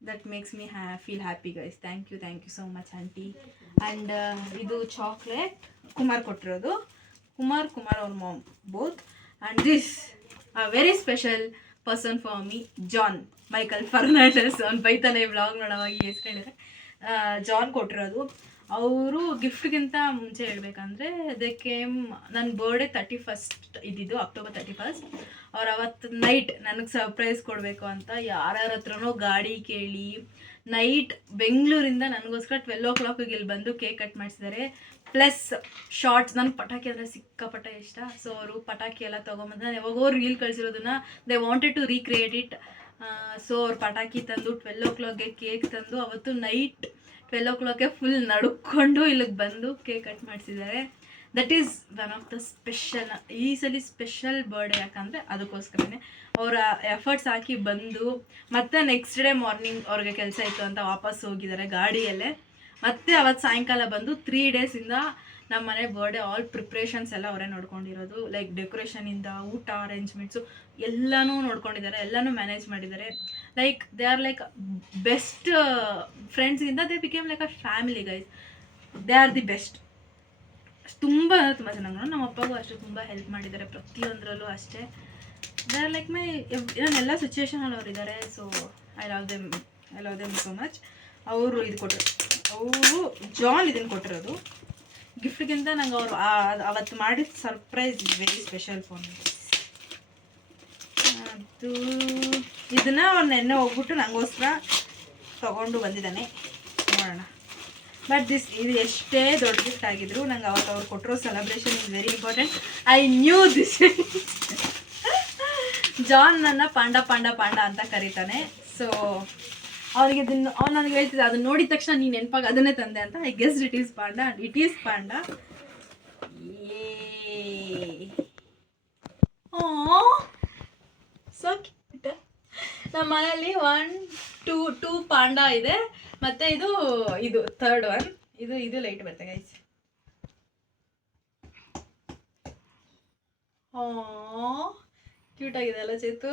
that makes me feel happy guys. Thank you so much auntie. And idu chocolate kumar kottirodu, kumar our mom both. And this a very special person for me, John Michael Fernandez on Paitane vlog ನೋಡೋವಾಗ ಹೆಸರು ಹೇಳಿದ್ರೆ ಜಾನ್ ಕೊಟ್ಟಿರೋದು. ಅವರು ಗಿಫ್ಟ್ಗಿಂತ ಮುಂಚೆ ಹೇಳ್ಬೇಕಂದ್ರೆ ಅದಕ್ಕೆ ನನ್ನ ಬರ್ಡೇ 31st ಇದ್ದಿದ್ದು, October 31st. ಅವ್ರು ಅವತ್ತು ನೈಟ್ ನನಗೆ ಸರ್ಪ್ರೈಸ್ ಕೊಡಬೇಕು ಅಂತ ಯಾರ್ಯಾರ ಹತ್ರನೋ ಗಾಡಿ ಕೇಳಿ ನೈಟ್ ಬೆಂಗಳೂರಿಂದ ನನಗೋಸ್ಕರ 12 o'clock ಇಲ್ಲಿ ಬಂದು ಕೇಕ್ ಕಟ್ ಮಾಡಿಸಿದ್ದಾರೆ. ಪ್ಲಸ್ ಶಾರ್ಟ್ಸ್, ನನ್ನ ಪಟಾಕಿ ಅಂದರೆ ಸಿಕ್ಕಾಪಟ್ಟ ಇಷ್ಟ. ಸೊ ಅವರು ಪಟಾಕಿ ಎಲ್ಲ ತೊಗೊಂಬಂದು ನಾನು ಯಾವಾಗೋ ರೀಲ್ ಕಳಿಸಿರೋದನ್ನ they wanted to recreate it. So ಅವ್ರು ಪಟಾಕಿ ತಂದು 12 o'clockಗೆ ಕೇಕ್ ತಂದು ಅವತ್ತು ನೈಟ್ 12 o'clockಗೆ ಫುಲ್ ನಡ್ಕೊಂಡು ಇಲ್ಲಿಗೆ ಬಂದು ಕೇಕ್ ಕಟ್ ಮಾಡಿಸಿದ್ದಾರೆ. That is one of the special, ಈ ಸಲ ಸ್ಪೆಷಲ್ ಬರ್ಡೇ. ಯಾಕಂದರೆ ಅದಕ್ಕೋಸ್ಕರನೇ ಅವರ ಎಫರ್ಟ್ಸ್ ಹಾಕಿ ಬಂದು ಮತ್ತೆ ನೆಕ್ಸ್ಟ್ ಡೇ ಮಾರ್ನಿಂಗ್ ಅವ್ರಿಗೆ ಕೆಲಸ ಇತ್ತು ಅಂತ ವಾಪಸ್ ಹೋಗಿದ್ದಾರೆ ಗಾಡಿಯಲ್ಲೇ. ಮತ್ತೆ ಅವತ್ತು ಸಾಯಂಕಾಲ ಬಂದು 3 ಡೇಸಿಂದ ನಮ್ಮ ಮನೆ ಬರ್ಡೇ ಆಲ್ ಪ್ರಿಪ್ರೇಷನ್ಸ್ ಎಲ್ಲ ಅವರೇ ನೋಡ್ಕೊಂಡಿರೋದು. ಲೈಕ್ ಡೆಕೋರೇಷನಿಂದ ಊಟ ಅರೇಂಜ್ಮೆಂಟ್ಸು ಎಲ್ಲನೂ ನೋಡ್ಕೊಂಡಿದ್ದಾರೆ, ಎಲ್ಲನೂ ಮ್ಯಾನೇಜ್ ಮಾಡಿದ್ದಾರೆ. Like they are like best ಫ್ರೆಂಡ್ಸ್ಗಿಂತ they became like a family guys. They are the best. ತುಂಬ ಚೆನ್ನಾಗಿ ನೋಡಿ. ನಮ್ಮ ಅಪ್ಪಗೂ ಅಷ್ಟೇ ತುಂಬ ಹೆಲ್ಪ್ ಮಾಡಿದ್ದಾರೆ ಪ್ರತಿಯೊಂದರಲ್ಲೂ ಅಷ್ಟೇ. ದೇ ಆರ್ ಲೈಕ್ ಮೈ, ನಾನೆಲ್ಲ ಸಿಚುವೇಶನಲ್ಲಿ ಅವ್ರು ಇದ್ದಾರೆ. So I love them so much. ಅವರು ಇದು ಕೊಟ್ಟರು, ಅವರು ಜಾನ್ ಇದನ್ನು ಕೊಟ್ಟಿರೋದು ಗಿಫ್ಟ್ಗಿಂತ ನಂಗೆ ಅವರು ಅವತ್ತು ಮಾಡಿದ surprise is very special for me. ಅದು ಇದನ್ನು ಅವ್ರು ನೆನ್ನೆ ಹೋಗ್ಬಿಟ್ಟು ನನಗೋಸ್ಕರ ತೊಗೊಂಡು ಬಂದಿದ್ದಾನೆ, ನೋಡೋಣ. ಬಟ್ ಇದು ಎಷ್ಟೇ ದೊಡ್ಡ ಗಿಫ್ಟ್ ಆಗಿದ್ರು ನಂಗೆ ಅವತ್ತು ಅವ್ರು ಕೊಟ್ಟಿರೋ celebration is very important. I knew this. ಜಾನ್ ನನ್ನ ಪಾಂಡ ಪಾಂಡ ಪಾಂಡ ಅಂತ ಕರೀತಾನೆ. ಸೊ ಅವನಿಗೆ ಅವ್ನು ನನಗೆ ಹೇಳ್ತಿದ್ದೆ, ಅದನ್ನ ನೋಡಿದ ತಕ್ಷಣ ನೀನು ನೆನಪಾಗ ಅದನ್ನೇ ತಂದೆ ಅಂತ. I guess it is panda, and it is panda. So cute. ನಮ್ಮ ಮನೆಯಲ್ಲಿ 1 2 ಪಾಂಡ ಇದೆ, ಮತ್ತೆ ಇದು ಥರ್ಡ್ ಒನ್. ಇದು ಲೈಟ್ ಬರುತ್ತೆ ಗೈಸ್. ಕ್ಯೂಟ್ ಆಗಿದೆ ಅಲ್ಲ ಚೇತು?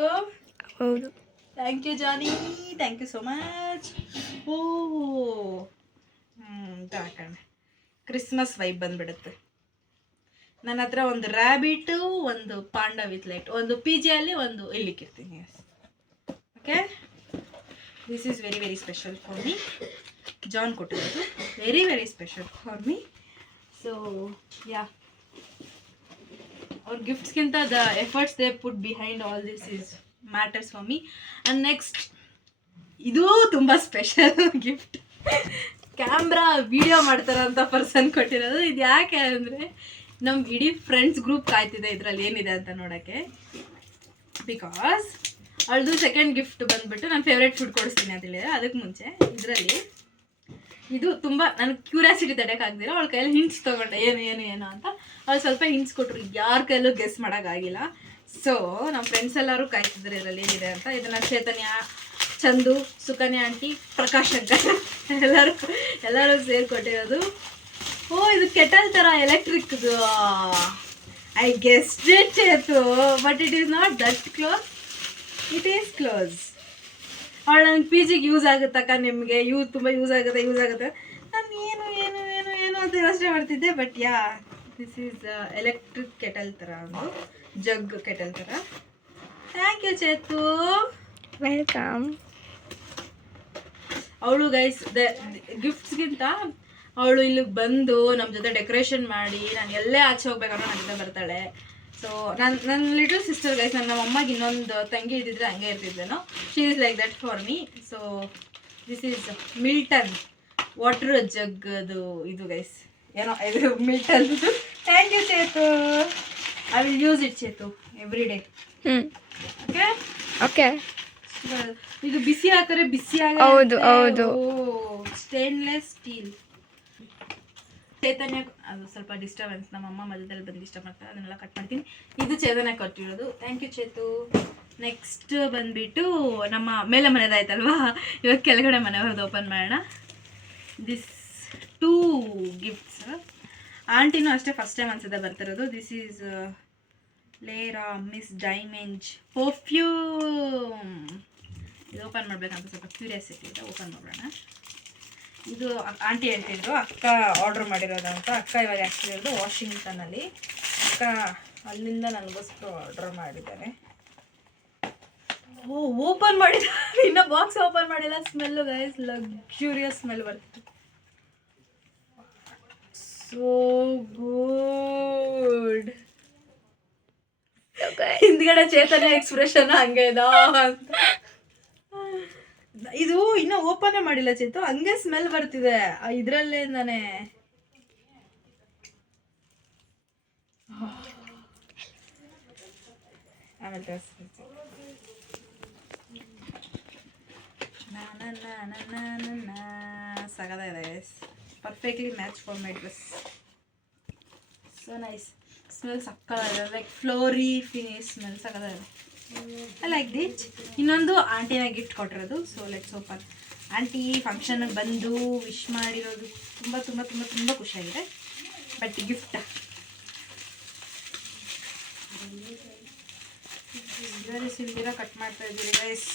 ಹೌದು. Thank you Johnny, thank you so much. ಓ ಹಾಕೋಣ, ಕ್ರಿಸ್ಮಸ್ ವೈಬ್ ಬಂದ್ಬಿಡುತ್ತೆ. ನನ್ನ ಹತ್ರ ಒಂದು ರ್ಯಾಬಿಟು, ಒಂದು ಪಾಂಡ ವಿತ್ ಲೈಟ್, ಒಂದು PG-ಅಲ್ಲಿ, ಒಂದು ಇಲ್ಲಿಕ್ಕಿರ್ತೀನಿ. Okay, this is very very special for me. John ಕೊಟ್ಟಿರೋದು very very special for me. So yeah, ಅವ್ರ ಗಿಫ್ಟ್ಸ್ಗಿಂತ the efforts they put behind all this is matters for me. And next ಇದು ತುಂಬ ಸ್ಪೆಷಲ್ ಗಿಫ್ಟ್. ಕ್ಯಾಮ್ರಾ ವಿಡಿಯೋ ಮಾಡ್ತಾರಂಥ ಪರ್ಸನ್ ಕೊಟ್ಟಿರೋದು. ಇದು ಯಾಕೆ ಅಂದರೆ ನಮ್ಮ ಇಡೀ ಫ್ರೆಂಡ್ಸ್ ಗ್ರೂಪ್ ಕಾಯ್ತಿದೆ ಇದರಲ್ಲಿ ಏನಿದೆ ಅಂತ ನೋಡೋಕ್ಕೆ. ಬಿಕಾಸ್ ಅವಳದು ಸೆಕೆಂಡ್ ಗಿಫ್ಟ್ ಬಂದುಬಿಟ್ಟು ನಾನು ಫೇವ್ರೇಟ್ ಫುಡ್ ಕೊಡಿಸ್ತೀನಿ ಅಂತ ಹೇಳಿದ್ರೆ, ಅದಕ್ಕೆ ಮುಂಚೆ ಇದರಲ್ಲಿ ಇದು ತುಂಬ ನನಗೆ ಕ್ಯೂರಿಯಾಸಿಟಿ ತಡೆಯೋಕ್ಕಾಗ್ದಿರೋ ಅವಳ ಕೈಯಲ್ಲಿ ಹಿಂಟ್ಸ್ ತೊಗೊಂಡೆ ಏನು ಏನು ಏನು ಅಂತ. ಅವಳು ಸ್ವಲ್ಪ ಹಿಂಟ್ಸ್ ಕೊಟ್ಟರು, ಯಾರ ಕೈಯಲ್ಲೂ ಗೆಸ್ ಮಾಡೋಕ್ಕಾಗಿಲ್ಲ. ಸೊ ನಮ್ಮ ಫ್ರೆಂಡ್ಸ್ ಎಲ್ಲರೂ ಕಾಯ್ತಿದ್ದಾರೆ ಇದರಲ್ಲಿ ಏನಿದೆ ಅಂತ. ಇದನ್ನು ಚೈತನ್ಯ, ಚಂದು, ಸುಕನ್ಯಾ ಆಂಟಿ, ಪ್ರಕಾಶ್ ಶಂಕರ್ ಎಲ್ಲರೂ ಸೇರಿ ಕೊಟ್ಟಿರೋದು. ಓ, ಇದು ಕೆಟಲ್ ಥರ ಎಲೆಕ್ಟ್ರಿಕ್ದು. I guessed it Chetu, but it is not that close. It is close. ಅವಳು ನನ್ನ PG-ಗೆ ಯೂಸ್ ಆಗುತ್ತಕ್ಕ, ನಿಮಗೆ ತುಂಬ ಯೂಸ್ ಆಗುತ್ತೆ. ನಾನು ಏನು ಏನು ಏನು ಏನು ಅಂತ ಯೋಚನೆ ಮಾಡ್ತಿದ್ದೆ. But yeah, this is electric kettle ಥರ, ಒಂದು ಜಗ್ ಕೆಟಲ್ ಥರ. Thank you Chetu, welcome. ಅವಳು ಗೈಸ್ ಗಿಫ್ಟ್ಸ್ಗಿಂತ ಅವಳು ಇಲ್ಲಿಗೆ ಬಂದು ನಮ್ಮ ಜೊತೆ ಡೆಕೋರೇಷನ್ ಮಾಡಿ, ನಾನು ಎಲ್ಲೇ ಆಚೆ ಹೋಗ್ಬೇಕಾದ್ರೂ ನನ್ನ ಜೊತೆ ಬರ್ತಾಳೆ. ಸೊ ನನ್ನ ಲಿಟಲ್ ಸಿಸ್ಟರ್ ಗೈಸ್, ನಮ್ಮ ಅಮ್ಮಗೆ ಇನ್ನೊಂದು ತಂಗಿ ಇದ್ದಿದ್ರೆ ಹಂಗೆ ಇರ್ತಿದ್ದೇನೋ. She is like that for me. So this is Milton water ಜಗ್ಗದು ಇದು ಗೈಸ್, ಏನೋ ಇದು Milton. Thank you Chetu, I will use it Chetu every day. Okay okay. ಇದು ಬಿಸಿ ಹಾಕಿದ್ರೆ ಬಿಸಿ ಹೌದು ಹೌದು. Stainless steel. ಚೈತನ್ಯ, ಅದು ಸ್ವಲ್ಪ ಡಿಸ್ಟರ್ಬೆನ್ಸ್, ನಮ್ಮಮ್ಮ ಮಧ್ಯದಲ್ಲಿ ಬಂದು ಡಿಸ್ಟರ್ಬ್ ಮಾಡ್ತಾರೆ, ಅದನ್ನೆಲ್ಲ ಕಟ್ ಮಾಡ್ತೀನಿ. ಇದು ಚೈತನ್ಯ ಕೊಟ್ಟಿರೋದು. Thank you Chethu. ನೆಕ್ಸ್ಟ್ ಬಂದುಬಿಟ್ಟು ನಮ್ಮ ಮೇಲೆ ಮನೆದಾಯ್ತಲ್ವಾ, ಇವಾಗ ಕೆಳಗಡೆ ಮನೆಯವ್ರದ್ದು ಓಪನ್ ಮಾಡೋಣ. This 2 gifts. ಆಂಟಿನೂ ಅಷ್ಟೇ ಫಸ್ಟ್ ಟೈಮ್ ಅನ್ಸುತ್ತೆ ಬರ್ತಿರೋದು. ದಿಸ್ ಈಸ್ ಲೇರಾ ಮಿಸ್ ಡೈಮೆಂಜ್ ಪರ್ಫ್ಯೂಮ್. ಇದು ಓಪನ್ ಮಾಡಬೇಕಂತ ಸ್ವಲ್ಪ ಕ್ಯೂರಿಯಾಸಿಟಿ ಇದೆ, ಓಪನ್ ಮಾಡೋಣ. ಇದು ಆಂಟಿ ಹೇಳ್ತಿದ್ರು ಅಕ್ಕ ಆರ್ಡ್ರ್ ಮಾಡಿರೋದು ಅಂತ. ಅಕ್ಕ ಇವಾಗ ಆ್ಯಕ್ಚುಲಿ ಇರೋದು ವಾಷಿಂಗ್ಟನಲ್ಲಿ. ಅಕ್ಕ ಅಲ್ಲಿಂದ ನನಗೋಸ್ಕರ ಆರ್ಡ್ರ್ ಮಾಡಿದ್ದಾರೆ. ಓ, ಓಪನ್ ಮಾಡಿದ್ದಾರೆ, ಇನ್ನೂ ಬಾಕ್ಸ್ ಓಪನ್ ಮಾಡಿಲ್ಲ. ಸ್ಮೆಲ್ಲು ಗೈಸ್ ಲಕ್ಸುರಿಯಸ್ ಸ್ಮೆಲ್ ಬರ್ತಿತ್ತು. So good. ಹಿಂದ್ಗಡೆ ಚೇತನ ಎಕ್ಸ್ಪ್ರೆಷನ್ ಹಂಗೆ ಇದ ಅಂತ. ಇದು ಇನ್ನೂ ಓಪನ್ ಮಾಡಿಲ್ಲ ಚೇತು, ಹಂಗೆ ಸ್ಮೆಲ್ ಬರ್ತಿದೆ ಇದರಲ್ಲೇಂದಾನೆ. ಆಮೇಲೆ ಸಗದಾಗಿದೆ, perfectly match for my dress. So nice, smell ಸಕ್ಕದಾಗಿದೆ, ಲೈಕ್ ಫ್ಲೋರಿ ಫಿನಿಶ್ ಸ್ಮೆಲ್ ಸಕ್ಕದಾಗಿದೆ. I like this. ಇನ್ನೊಂದು ಆಂಟಿನ ಗಿಫ್ಟ್ ಕೊಟ್ಟಿರೋದು. So let's open. ಆಂಟಿ ಫಂಕ್ಷನ್ಗೆ ಬಂದು ವಿಶ್ ಮಾಡಿರೋದು ತುಂಬ ತುಂಬ ತುಂಬ ತುಂಬ ಖುಷಿಯಾಗಿದೆ. ಬಟ್ ಗಿಫ್ಟ್ ಸಿಲ್ದಿರ ಕಟ್ ಮಾಡ್ತಾ ಇದ್ದೀರಿ ಗೈಸ್.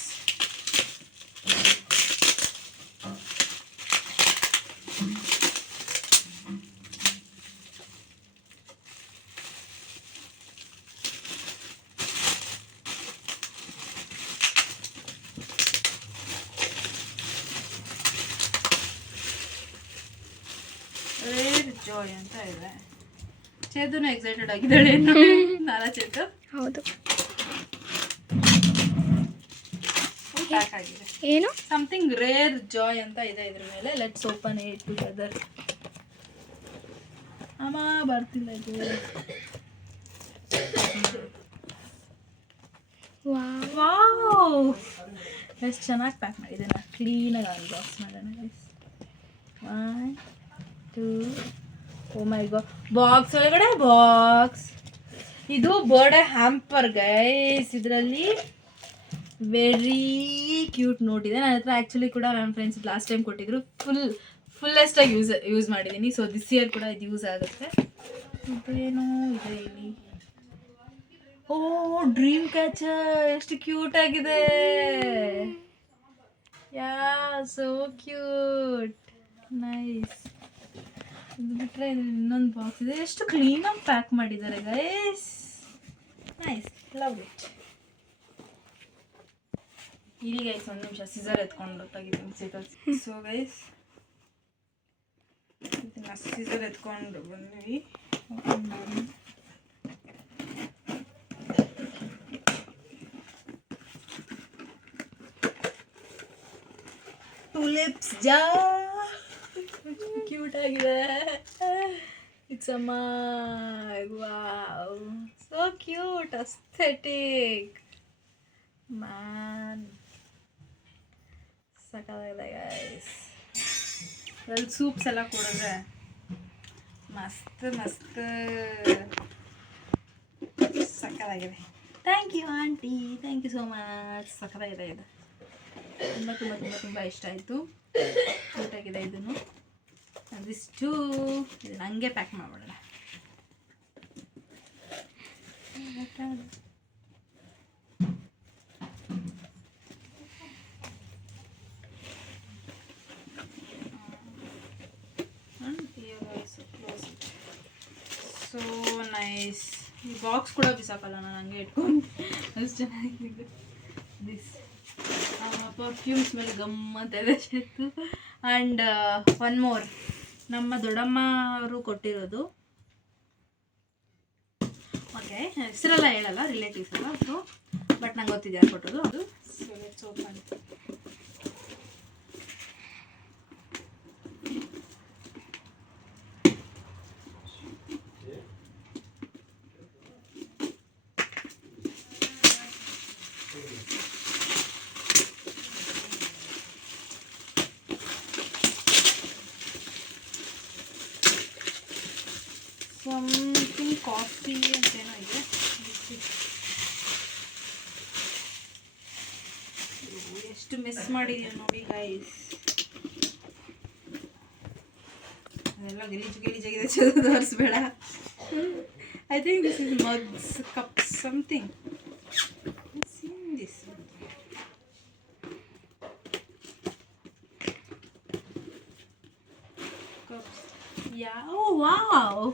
ರೇರ್ ಜಾಯ್ ಅಂತ ಇದೆ. ಚೇತುನು ಎಕ್ಸೈಟೆಡ್ ಆಗಿದ್ದಾಳೆ ನಾನಾ ಚೇತು. ಹೌದು. ಪ್ಯಾಕ್ ಆಗಿದೆ. ಏನು? ಸಮಥಿಂಗ್ ರೇರ್ ಜಾಯ್ ಅಂತ ಇದೆ ಇದ್ರ ಮೇಲೆ. Let's open it together. ಅಮ್ಮ ಬರ್ತಿಲ್ಲ ಇದು. ವಾವ್, ಎಷ್ಟು ಚೆನ್ನಾಗಿ ಪ್ಯಾಕ್ ಮಾಡಿದೆ. ನಾನು ಕ್ಲೀನಾಗಿ ಅನ್ಬಾಕ್ಸ್ ಮಾಡೋಣ ಗೈಸ್. 1 2. ಓ ಮೈ ಗಾಡ್, ಬಾಕ್ಸ್ ಒಳಗಡೆ ಬಾಕ್ಸ್. ಇದು ಬರ್ಡೇ ಹ್ಯಾಂಪರ್ ಗೈಸ್. ಇದರಲ್ಲಿ ವೆರಿ ಕ್ಯೂಟ್ ನೋಟ್ ಇದೆ. ನನ್ನ ಹತ್ರ ಆ್ಯಕ್ಚುಲಿ ಕೂಡ ನನ್ನ ಫ್ರೆಂಡ್ಸ್ ಲಾಸ್ಟ್ ಟೈಮ್ ಕೊಟ್ಟಿದ್ರು. ಫುಲ್ಲೆಸ್ಟಾಗಿ ಯೂಸ್ ಮಾಡಿದ್ದೀನಿ. ಸೊ ದಿಸ್ ಇಯರ್ ಕೂಡ ಇದು ಯೂಸ್ ಆಗುತ್ತೆ. ಇದೇನೋ ಇದೆ ಇಲ್ಲಿ. ಓ, ಡ್ರೀಮ್ ಕ್ಯಾಚರ್, ಎಷ್ಟು ಕ್ಯೂಟ್ ಆಗಿದೆ. ಯಾ, ಸೋ ಕ್ಯೂಟ್, ನೈಸ್. ಇದು ಬಿಟ್ಟರೆ ಇನ್ನೊಂದು ಬಾಕ್ಸ್ ಇದೆ. ಎಷ್ಟು ಕ್ಲೀನಾಗಿ ಪ್ಯಾಕ್ ಮಾಡಿದ್ದಾರೆ ಗೈಸ್. Nice, love it. ಇಲ್ಲಿ ಗೈಸ್ ಒಂದು ನಿಮಿಷ ಸಿಸರ್ ಎತ್ಕೊಂಡು ತೆಗಿತೀನಿ ಸಿಗಲ್. ಸೊ ಗೈಸ್ ಇದನ್ನ ಸಿಸರ್ ಎತ್ಕೊಂಡು ಬಂದ್ವಿ. ಟುಲಿಪ್ಸ್ ಜಾರ್, ಕ್ಯೂಟ್ ಆಗಿದೆ. It's a mug. Wow, so cute, aesthetic man. ಸಕ್ಕತ್ತಾಗಿದೆ ಗೈಸ್. ಅದ್ರಲ್ಲಿ ಸೂಪ್ಸ್ ಎಲ್ಲ ಕೊಡಿದ್ರೆ ಮಸ್ತ್ ಮಸ್ತ್ ಸಕ್ಕತ್ತಾಗಿದೆ. Thank you aunty, thank you so much. ಸಕ್ಕತ್ತಾಗಿದೆ ಇದು. ತುಂಬ ತುಂಬ ತುಂಬ ತುಂಬ ಇಷ್ಟ ಆಯಿತು. ಕ್ಯೂಟಾಗಿದೆ ಇದನ್ನು. ಅದಿಷ್ಟು ಇದನ್ನು ಹಂಗೆ ಪ್ಯಾಕ್ ಮಾಡ್ಬಿಡೋಣ. So nice. ಈ ಬಾಕ್ಸ್ ಕೂಡ ಬಿಸಾಕಲ್ಲ ನಾನು, ಹಂಗೆ ಇಟ್ಕೊಂಡು. ಅಷ್ಟು ಚೆನ್ನಾಗಿದೆ. ದಿಸ್ ಪರ್ಫ್ಯೂಮ್ ಸ್ಮೆಲ್ ಗಮ್ಮಂತ ಇದೆ ಶೇತು. ಆ್ಯಂಡ್ ಒನ್ ಮೋರ್, ನಮ್ಮ ದೊಡ್ಡಮ್ಮ ಅವರು ಕೊಟ್ಟಿರೋದು. ಓಕೆ, ಹೆಸರೆಲ್ಲ ಹೇಳಲ್ಲ, ರಿಲೇಟಿವ್ಸ್ ಅಲ್ಲ. ಸೊ ಬಟ್ ನಂಗೆ ಗೊತ್ತಿದೆ ಯಾರು ಕೊಟ್ಟೋದು ಅದು. So let's open. Something coffee ಅಂತೇನೋ ಇದೆ. ಎಷ್ಟು ಮಿಸ್ ಮಾಡಿದ್ದೀನಿ ನೋಡಿ ಗೈಸ್. ಅದೆಲ್ಲ ಗಲೀಜಾಗಿದೆ, ತೋರಿಸ್ಬೇಡ. I think this is mugs, cups, something. Seen this cups. ಯಾವ wow,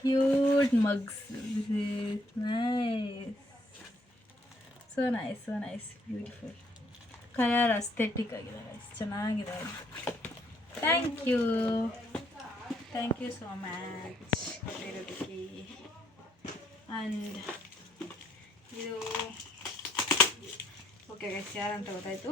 cute mugs. This is nice. So nice, so nice, beautiful. Colour aesthetic ಆಗಿದೆ ಗೈಸ್, ಚೆನ್ನಾಗಿದೆ. ಥ್ಯಾಂಕ್ ಯು ಸೋ ಮಚ್ ಕೊಟ್ಟಿರೋದಕ್ಕೆ. ಆ್ಯಂಡ್ ಇದು ಓಕೆ ಗೈಸ್, ಯಾರಂತ ಗೊತ್ತಾಯಿತು.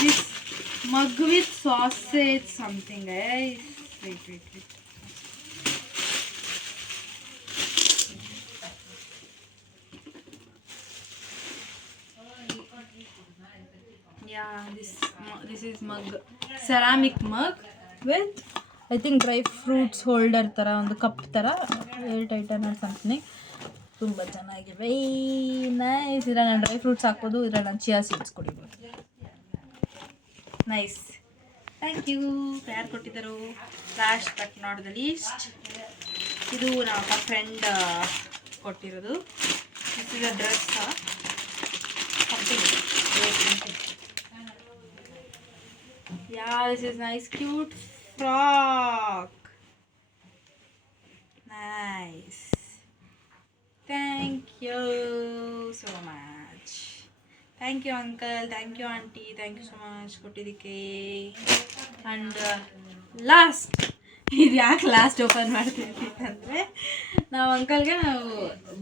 This mug with sausage something, guys. Wait. Yeah, this is mug, ceramic mug with I think dry fruits holder ಥರ ಒಂದು ಕಪ್ ಥರ ಏರ್ ಟೈಟನ್ ಆರ್ ಸಮಥಿಂಗ್. ತುಂಬ ಚೆನ್ನಾಗಿದೆ, ನೈಸ್. ಇದ್ರಲ್ಲಿ ನಾನು ಡ್ರೈ ಫ್ರೂಟ್ಸ್ ಹಾಕ್ಬೋದು, ಇದ್ರಲ್ಲಿ ನಾನು ಚಿಯಾ ಸೀಡ್ಸ್ ಕುಡಿಬೋದು. Nice, thank you. ಯಾರು ಕೊಟ್ಟಿದ್ದರು? Last but not the least, ಇದು ನಮ್ಮ ಫ್ರೆಂಡ್ ಕೊಟ್ಟಿರೋದು. This is a dress something. Yeah, this is nice, cute frock. Nice. Thank you so much. Thank you uncle, thank you auntie, thank you so much ಕೊಟ್ಟಿದ್ದಕ್ಕೆ. And last, ಇದು ಯಾಕೆ ಲಾಸ್ಟ್ ಓಪನ್ ಮಾಡ್ತಿದ್ವಿ ಅಂದರೆ, ನಾವು ಅಂಕಲ್ಗೆ ನಾವು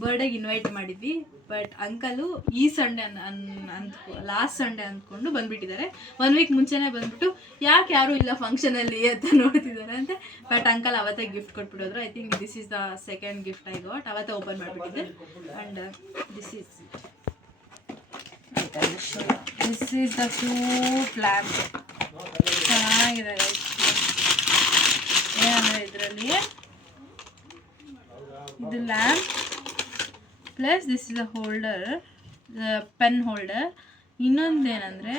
ಬರ್ಡೇಗೆ ಇನ್ವೈಟ್ ಮಾಡಿದ್ವಿ. ಬಟ್ ಅಂಕಲು ಈ ಸಂಡೇ ಲಾಸ್ಟ್ ಸಂಡೇ ಅಂದ್ಕೊಂಡು ಬಂದುಬಿಟ್ಟಿದ್ದಾರೆ. 1 ವೀಕ್ ಮುಂಚೆನೇ ಬಂದುಬಿಟ್ಟು ಯಾಕೆ ಯಾರೂ ಇಲ್ಲ ಫಂಕ್ಷನಲ್ಲಿ ಅಂತ ನೋಡ್ತಿದ್ದಾರೆ ಅಂತೆ. ಬಟ್ ಅಂಕಲ್ ಅವತ್ತೇ ಗಿಫ್ಟ್ ಕೊಟ್ಬಿಡೋದ್ರು. I think this is the second gift I got. ಅವತ್ತೇ ಓಪನ್ ಮಾಡಿಬಿಟ್ಟಿದ್ದೆ. And this is the cute lamp. ಚೆನ್ನಾಗಿದೆ ಏನಂದರೆ ಇದರಲ್ಲಿ ಇದು lamp plus this is a holder, pen holder. ಇನ್ನೊಂದೇನೆಂದರೆ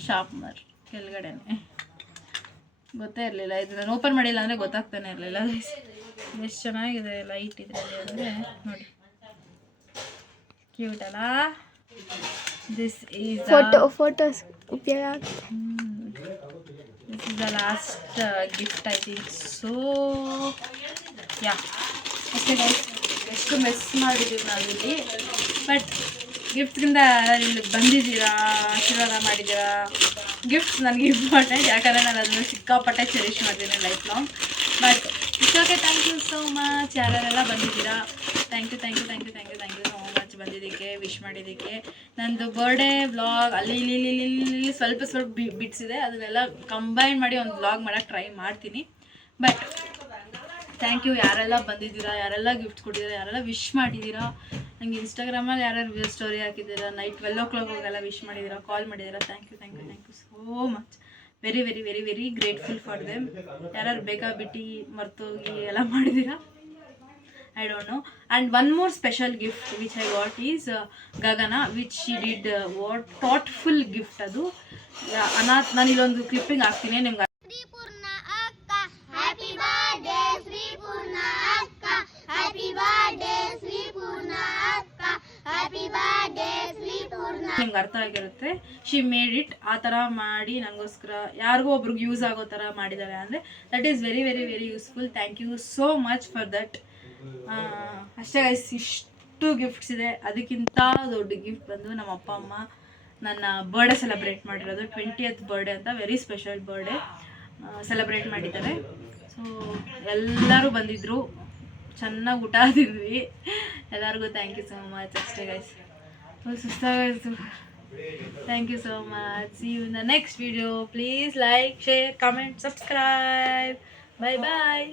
ಶಾರ್ಪ್ನರ್ ಕೆಳಗಡೆನೆ. ಗೊತ್ತೇ ಇರಲಿಲ್ಲ, ಇದನ್ನು ಓಪನ್ ಮಾಡಿಲ್ಲ ಅಂದರೆ ಗೊತ್ತಾಗ್ತಾನೆ ಇರಲಿಲ್ಲ. ಎಷ್ಟು ಚೆನ್ನಾಗಿದೆ ಲೈಟ್ ಇದರಲ್ಲಿ ಅಂದರೆ ನೋಡಿ, ಕ್ಯೂಟ್ ಅಲ್ಲ. ದಿಸ್ ಈಸ್ ಫೋಟೋಸ್ ಉಪಯೋಗ. This is the last gift I think so. Yeah okay guys, ಎಷ್ಟು ಮಿಸ್ ಮಾಡಿದ್ದೀವಿ ನಾವಿಲ್ಲಿ. ಬಟ್ ಗಿಫ್ಟ್ಗಿಂತ ಇಲ್ಲಿ ಬಂದಿದ್ದೀರಾ, ಆಶೀರ್ವಾದ ಮಾಡಿದ್ದೀರಾ. ಗಿಫ್ಟ್ಸ್ ನನಗೆ ಇಂಪಾರ್ಟೆಂಟ್, ಯಾಕಂದರೆ ನಾನು ಅದನ್ನು ಸಿಕ್ಕಾಪಟ್ಟೆ ಚೆರಿಷ್ ಮಾಡ್ತೀನಿ life long. But it's okay, thank you so much ಯಾರೆಲ್ಲ ಬಂದಿದ್ದೀರಾ. ಥ್ಯಾಂಕ್ ಯು ಸೋ ಮಚ್ ಬಂದಿದ್ದಕ್ಕೆ, ವಿಶ್ ಮಾಡಿದ್ದಕ್ಕೆ. ನಂದು ಬರ್ಡೇ ವ್ಲಾಗ್ ಅಲ್ಲಿ ಇಲ್ಲಿ ಸ್ವಲ್ಪ ಬಿಟ್ಸ್ ಇದೆ, ಅದನ್ನೆಲ್ಲ ಕಂಬೈನ್ ಮಾಡಿ ಒಂದು ವ್ಲಾಗ್ ಮಾಡೋಕ್ಕೆ ಟ್ರೈ ಮಾಡ್ತೀನಿ. ಬಟ್ ಥ್ಯಾಂಕ್ ಯು ಯಾರೆಲ್ಲ ಬಂದಿದ್ದೀರಾ, ಯಾರೆಲ್ಲ ಗಿಫ್ಟ್ಸ್ ಕೊಟ್ಟಿದ್ದೀರಾ, ಯಾರೆಲ್ಲ ವಿಶ್ ಮಾಡಿದ್ದೀರಾ. ನನಗೆ ಇನ್ಸ್ಟಾಗ್ರಾಮಲ್ಲಿ ಯಾರ್ಯಾರು ಸ್ಟೋರಿ ಹಾಕಿದ್ದೀರಾ, ನೈಟ್ 12 o'clock ಹೋಗೆಲ್ಲ ವಿಶ್ ಮಾಡಿದ್ದೀರಾ, ಕಾಲ್ ಮಾಡಿದ್ದೀರಾ. Thank you so much. Very grateful for them. ಯಾರ್ಯಾರು ಬೇಕಾಬಿಟ್ಟು ಮರ್ತೋಗಿ ಎಲ್ಲ ಮಾಡಿದ್ದೀರಾ, I don't know. And one more special gift which I got is Gagana, which she did what thoughtful gift. ಅದು ಅನಾಥ್. ನಾನು ಇಲ್ಲೊಂದು ಕ್ಲಿಪ್ಪಿಂಗ್ ಹಾಕ್ತೀನಿ ನಿಮ್ಗೆ. ಶ್ರೀಪೂರ್ಣ ಅಕ್ಕ ಹ್ಯಾಪಿ ಬರ್ತ್ಡೇ, ಶ್ರೀಪೂರ್ಣ ಅಕ್ಕ ಹ್ಯಾಪಿ ಬರ್ತ್ಡೇ, ಶ್ರೀಪೂರ್ಣ ಅಕ್ಕ ಹ್ಯಾಪಿ ಬರ್ತ್ಡೇ, ಶ್ರೀಪೂರ್ಣ. ನಿಮ್ಗೆ ಅರ್ಥ ಆಗಿರುತ್ತೆ. ಶಿ ಮೇಡ್ ಇಟ್ ಆ ಥರ ಮಾಡಿ ನನಗೋಸ್ಕರ ಯಾರಿಗೂ ಒಬ್ರಿಗೆ ಯೂಸ್ ಆಗೋ ಥರ ಮಾಡಿದ್ದಾರೆ ಅಂದರೆ that is very useful. Thank you so much for that. ಅಷ್ಟೇ ಗೈಸ್, ಇಷ್ಟು ಗಿಫ್ಟ್ಸ್ ಇದೆ. ಅದಕ್ಕಿಂತ ದೊಡ್ಡ ಗಿಫ್ಟ್ ಬಂದು ನಮ್ಮ ಅಪ್ಪ ಅಮ್ಮ ನನ್ನ ಬರ್ಡೇ ಸೆಲೆಬ್ರೇಟ್ ಮಾಡಿರೋದು. 20th ಬರ್ಡೇ ಅಂತ, ವೆರಿ ಸ್ಪೆಷಲ್ ಬರ್ಡೇ ಸೆಲೆಬ್ರೇಟ್ ಮಾಡಿದ್ದಾರೆ. ಸೊ ಎಲ್ಲರೂ ಬಂದಿದ್ದರು, ಚೆನ್ನಾಗಿ ಊಟ ತಿಂದ್ವಿ. ಎಲ್ಲರಿಗೂ ಥ್ಯಾಂಕ್ ಯು ಸೋ ಮಚ್. ಅಷ್ಟೇ ಗೈಸ್, ಸುಸ್ತಾಗಾಯಿತು. Thank you so much. See you in the next video. Please like, share, comment, subscribe. Bye.